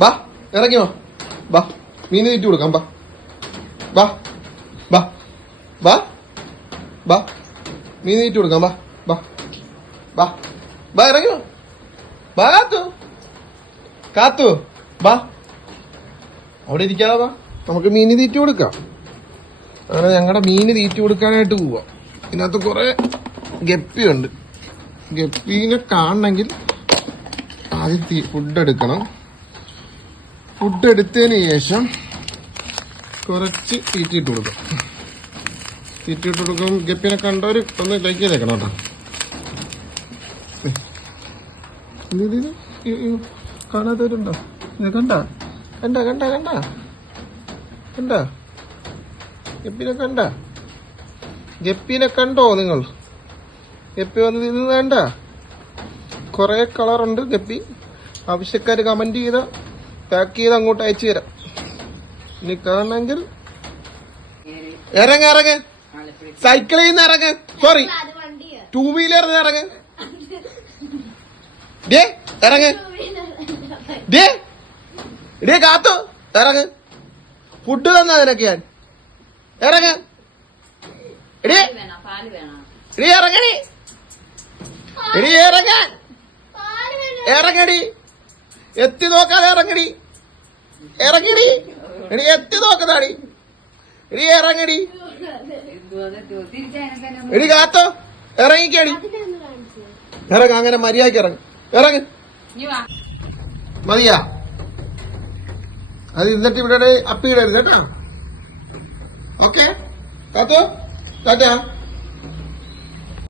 ബാ ഇറങ്ങി വാ. ബാ മീന് തീറ്റി കൊടുക്കാം. ബാ ബാ ബാ ബാ ബാ മീന് തീറ്റി കൊടുക്കാം. ബാ ബാ ബാ ബാ ഇറങ്ങി വാ. ബാ കാത്തു കാത്തു ബാ അവിടെ ഇരിക്കാതെ വാ. നമുക്ക് മീന് തീറ്റി കൊടുക്കാം. അങ്ങനെ ഞങ്ങളുടെ മീന് തീറ്റി കൊടുക്കാനായിട്ട് പോവാ. ഇതിനകത്ത് കുറെ ഗപ്പിയുണ്ട്. ഗപ്പീനെ കാണണമെങ്കിൽ ആദ്യം ഫുഡ് എടുക്കണം. ഫുഡ് എടുത്തതിന് ശേഷം കുറച്ച് തീറ്റിയിട്ട് കൊടുക്കാം. തീറ്റിയിട്ട് കൊടുക്കും. ഗപ്പീനെ കണ്ടവര് ഒന്ന് ലൈക്ക് ചെയ്തേക്കണം കേട്ടോ. കാണാത്തവരുണ്ടോ? കണ്ട കണ്ട കണ്ട കണ്ട കണ്ട ഗപ്പീനെ കണ്ട? ഗപ്പീനെ കണ്ടോ നിങ്ങൾ? ഗപ്പി വന്ന് ഇത് വേണ്ട. കുറെ കളറുണ്ട് ഗപ്പി. ആവശ്യക്കാർ കമന്റ് ചെയ്ത പാക്ക് ചെയ്ത് അങ്ങോട്ട് അയച്ചു തരാം. ഇനി കാണണമെങ്കിൽ ഇറങ്ങ ഇറങ്ങ. സൈക്കിളിൽ നിന്ന് ഇറങ്ങ. സോറി, 2 വീലറിൽ ഇറങ്ങ. ഡേ ഇറങ്ങ. ഡേ കാത്തു ഇറങ്ങ. ഫുഡ് തന്നാ നിനക്ക് ഞാൻ. ഇറങ്ങ. എടി ഇറങ്ങടി. എടി ഇറങ്ങാൻ. ഇറങ്ങടി. എത്തി നോക്കാതെ ഇറങ്ങടി. ഇറങ്ങടി. എടി എത്തി നോക്കതാടി. എടി ഇറങ്ങടി. എടി കാത്തോ ഇറങ്ങിക്കടി. ഇറങ്ങ. അങ്ങനെ മര്യാദക്ക് ഇറങ്ങ. ഇറങ്ങ. മതിയാ? അത് എന്നിട്ട് ഇവിടെ അപ്പിയിടരുത് കേട്ടോ. ഓക്കെ കാത്തോ ടാറ്റാ.